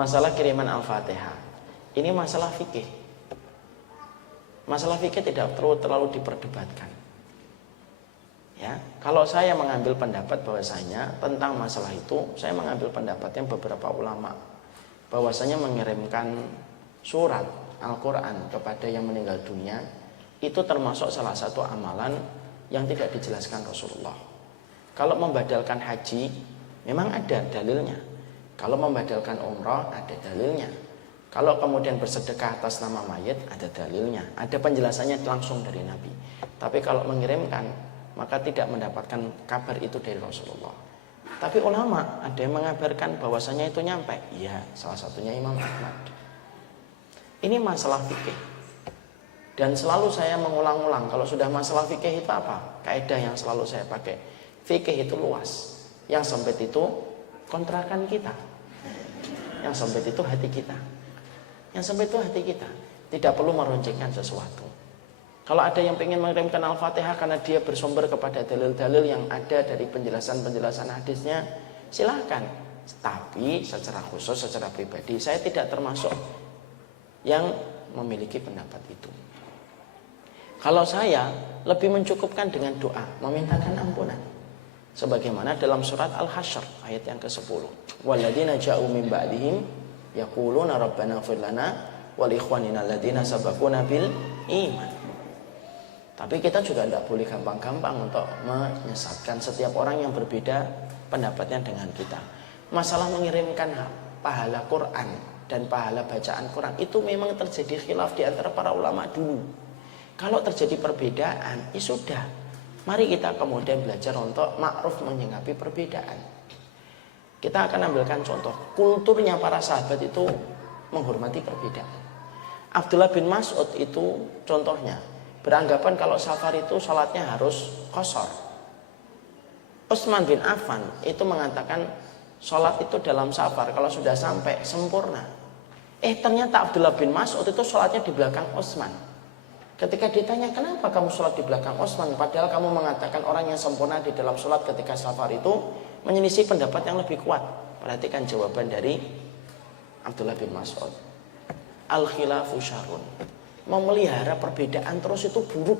masalah kiriman Al-Fatihah. Ini masalah fikih. Masalah fikih tidak terlalu diperdebatkan. Ya, kalau saya mengambil pendapat bahwasanya tentang masalah itu, saya mengambil pendapatnya beberapa ulama bahwasanya mengirimkan surat Al-Quran kepada yang meninggal dunia itu termasuk salah satu amalan yang tidak dijelaskan Rasulullah. Kalau membadalkan haji memang ada dalilnya. Kalau membadalkan umrah ada dalilnya. Kalau kemudian bersedekah atas nama mayit ada dalilnya. Ada penjelasannya langsung dari Nabi. Tapi kalau mengirimkan maka tidak mendapatkan kabar itu dari Rasulullah. Tapi ulama ada yang mengabarkan bahwasanya itu nyampe. Iya, salah satunya Imam Ahmad. Ini masalah fikih. Dan selalu saya mengulang-ulang kalau sudah masalah fikih itu apa? Kaidah yang selalu saya pakai. Fikih itu luas. Yang sempit itu kontrakan kita. Yang sempit itu hati kita. Yang sempit itu hati kita. Tidak perlu meruncingkan sesuatu. Kalau ada yang ingin mengirimkan Al-Fatihah karena dia bersumber kepada dalil-dalil yang ada dari penjelasan-penjelasan hadisnya, silahkan. Tapi secara khusus, secara pribadi, saya tidak termasuk yang memiliki pendapat itu. Kalau saya lebih mencukupkan dengan doa, memintakan ampunan. Sebagaimana dalam surat Al-Hasyr ayat yang ke-10. Walladzina ja'u min ba'dihim yaquluna rabbana ighfir lana wal ikhwanina alladzina sabaquna bil iman. Tapi kita juga tidak boleh gampang-gampang untuk menyesatkan setiap orang yang berbeda pendapatnya dengan kita. Masalah mengirimkan pahala Quran dan pahala bacaan Quran itu memang terjadi khilaf di antara para ulama dulu. Kalau terjadi perbedaan, ya sudah. Mari kita kemudian belajar untuk ma'ruf menyikapi perbedaan. Kita akan ambilkan contoh. Kulturnya para sahabat itu menghormati perbedaan. Abdullah bin Mas'ud itu contohnya. Beranggapan kalau safar itu sholatnya harus qashar. Utsman bin Affan itu mengatakan sholat itu dalam safar kalau sudah sampai sempurna. Ternyata Abdullah bin Mas'ud itu sholatnya di belakang Utsman. Ketika ditanya kenapa kamu sholat di belakang Utsman, padahal kamu mengatakan orang yang sempurna di dalam sholat ketika safar itu menyelisih pendapat yang lebih kuat. Perhatikan jawaban dari Abdullah bin Mas'ud. Al-khilafu syarrun. Memelihara perbedaan terus itu buruk.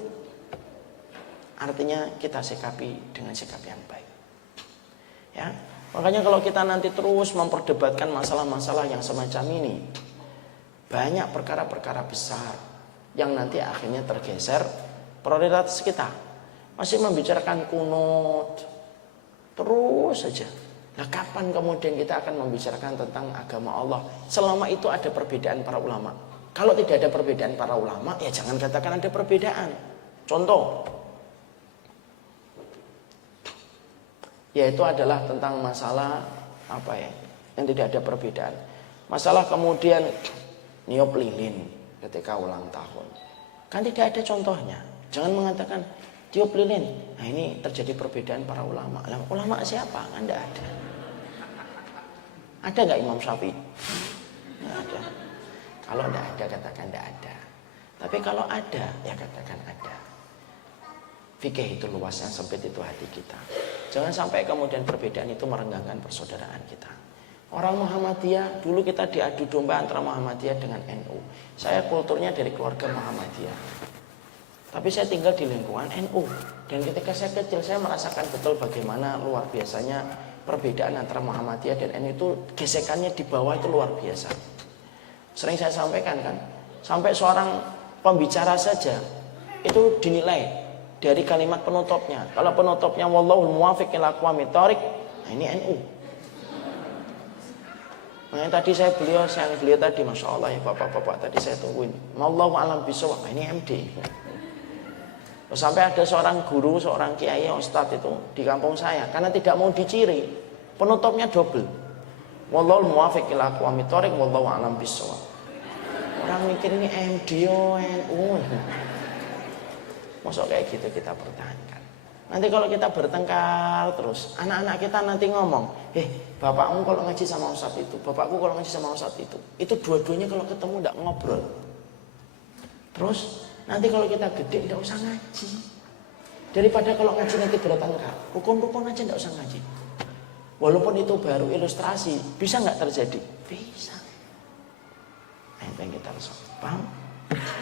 Artinya kita sikapi dengan sikap yang baik. Ya, makanya kalau kita nanti terus memperdebatkan masalah-masalah yang semacam ini, banyak perkara-perkara besar yang nanti akhirnya tergeser prioritas kita. Masih membicarakan kunut terus saja. Nah, kapan kemudian kita akan membicarakan tentang agama Allah? Selama itu ada perbedaan para ulama. Kalau tidak ada perbedaan para ulama, ya jangan katakan ada perbedaan. Contoh, yaitu adalah tentang masalah apa ya, yang tidak ada perbedaan. Masalah kemudian niup lilin ketika ulang tahun, kan tidak ada contohnya. Jangan mengatakan tiup lilin. Nah ini terjadi perbedaan para ulama. Nah, ulama siapa? Kan tidak ada. Ada nggak Imam Syafi'i? Nggak ada. Kalau tidak ada, katakan tidak ada. Tapi kalau ada, ya katakan ada. Fikih itu luas, yang sempit itu hati kita. Jangan sampai kemudian perbedaan itu merenggangkan persaudaraan kita. Orang Muhammadiyah, dulu kita diadu domba antara Muhammadiyah dengan NU. Saya kulturnya dari keluarga Muhammadiyah. Tapi saya tinggal di lingkungan NU. Dan ketika saya kecil, saya merasakan betul bagaimana luar biasanya perbedaan antara Muhammadiyah dan NU itu, gesekannya di bawah itu luar biasa. Sering saya sampaikan kan, sampai seorang pembicara saja itu dinilai dari kalimat penutupnya. Kalau penutupnya wallahul muwaffiq ila aqwamit thoriq, nah ini NU. Nah tadi beliau tadi, masya Allah ya bapak-bapak tadi saya tungguin. Wallahu a'lam bishawab, nah ini MD. Sampai ada seorang guru, seorang kiai, ustadz itu di kampung saya, karena tidak mau diciri, penutupnya double. Wallahul muwaffiq ila aqwamit thoriq, wallahu a'lam bishawab. Orang mikir ini MD NU. Masuk kayak gitu kita pertahankan. Nanti kalau kita bertengkar terus, anak-anak kita nanti ngomong, bapakmu kalau ngaji sama ustadz itu, bapakku kalau ngaji sama ustadz itu dua-duanya kalau ketemu tidak ngobrol. Terus nanti kalau kita gede tidak usah ngaji. Daripada kalau ngaji nanti bertengkar, rukun-rukun aja tidak usah ngaji. Walaupun itu baru ilustrasi, bisa nggak terjadi? Bisa. wasallam. Paham?